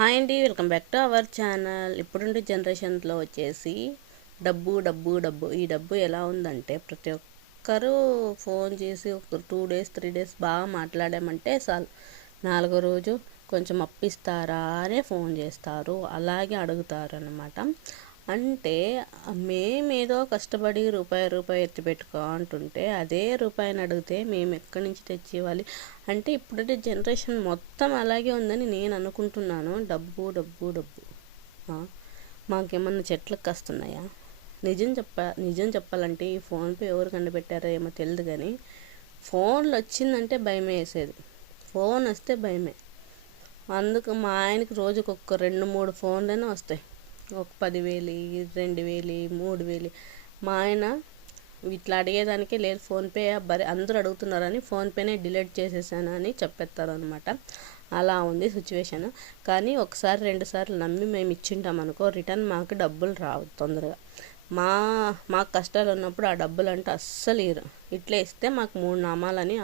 Hi అండి, welcome back to our channel. ఇప్పుడుండే జనరేషన్లో వచ్చేసి డబ్బు డబ్బు డబ్బు ఈ డబ్బు ఎలా ఉందంటే ప్రతి ఒక్కరూ ఫోన్ చేసి ఒక 2 డేస్ 3 డేస్ బాగా మాట్లాడామంటే చాలు, 4వ రోజు కొంచెం అప్పిస్తారా అనే ఫోన్ చేస్తారు, అలాగే అడుగుతారు అన్నమాట. అంటే మేమేదో కష్టపడి రూపాయి రూపాయి ఎత్తి పెట్టుకో అంటుంటే అదే రూపాయిని అడిగితే మేము ఎక్కడి నుంచి తెచ్చి ఇవ్వాలి? అంటే ఇప్పుడంటే జనరేషన్ మొత్తం అలాగే ఉందని నేను అనుకుంటున్నాను. డబ్బు డబ్బు డబ్బు. మాకేమన్నా చెట్లకు కాస్తున్నాయా? నిజం చెప్పాలంటే ఈ ఫోన్పే ఎవరు కనిపెట్టారో ఏమో తెలియదు, కానీ ఫోన్లు వచ్చిందంటే భయమే వేసేది. ఫోన్ వస్తే భయమే. అందుకు మా ఆయనకి రోజుకు ఒక 2-3 ఫోన్లైనా వస్తాయి. ఒక 10,000, 2,000, 3,000. మా ఆయన ఇట్లా అడిగేదానికే లేదు, ఫోన్పే అందరూ అడుగుతున్నారని ఫోన్పేనే డిలీట్ చేసేసాను అని చెప్పేస్తారు అనమాట. అలా ఉంది సిచ్యువేషన్. కానీ ఒకసారి 2 సార్లు నమ్మి మేము ఇచ్చింటాం అనుకో, రిటర్న్ మాకు డబ్బులు రావు తొందరగా. మాకు కష్టాలు ఉన్నప్పుడు ఆ డబ్బులు అంటే అస్సలు ఇరు. ఇట్లా ఇస్తే మాకు 3 నామాలని